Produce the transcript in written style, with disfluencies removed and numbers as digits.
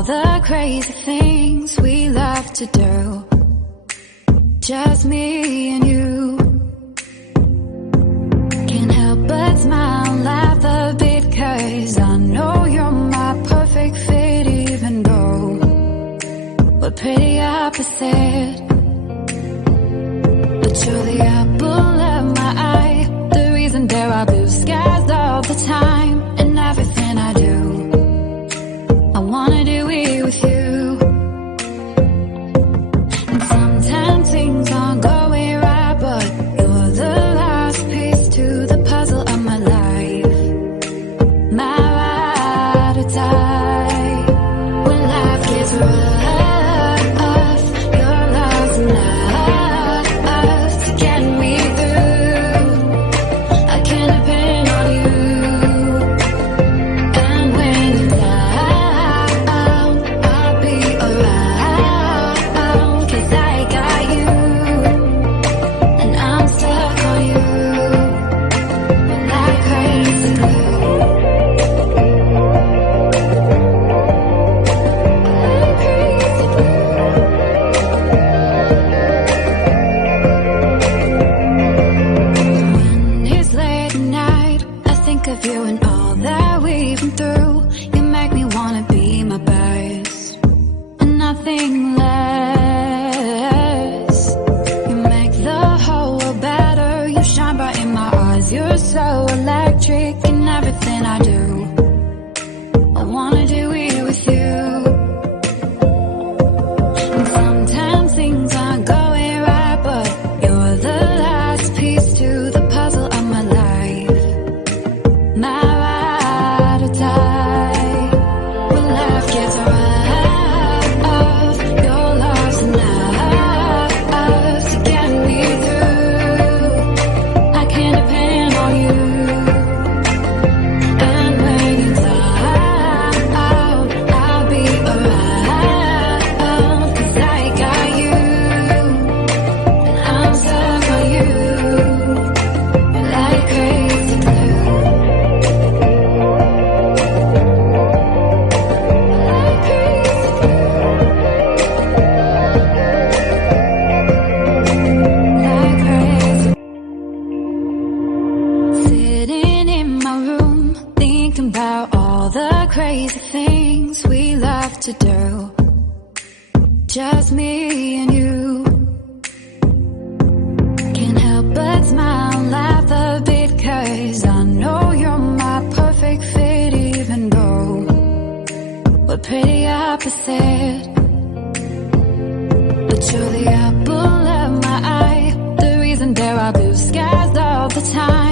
all the crazy things we love to do. Just me and you. Can't help but smile and laugh a bit, 'cause I know you're my perfect fit, even though we're pretty opposite. But you're the apple of my eye, the reason there are blue skies all the time. And everything I do, I wanna do it with you. And sometimes things aren't going right, but you're the last piece to the puzzle of my life. My ride or die. When life gets rough, your love's enough to get me through. I can depend on you. And when you're down, I'll be around, 'cause I got you, and I'm stuck on you like crazy glue. When it's late at night, I think of you and all that we've been through. You make me wanna be my best and nothing less. You make the whole world better. You shine bright in my eyes. You're so electric in everything I do. I wanna do it with you. And sometimes things aren't going right, but you're the last piece to the puzzle of my life. My ride or die. When life gets rough, your love's enough to get me through. I can depend on you. And when you're down, I'll be around, 'cause I got you, and I'm stuck on you like crazy glue. Like crazy glue. Like crazy. Sitting in my room, thinking about all the crazy things we love to do. Just me and you. Can't help but smile and laugh a bit, 'cause I know you're my perfect fit, even though we're pretty opposite. But you're the apple of my eye, the reason there are blue skies all the time.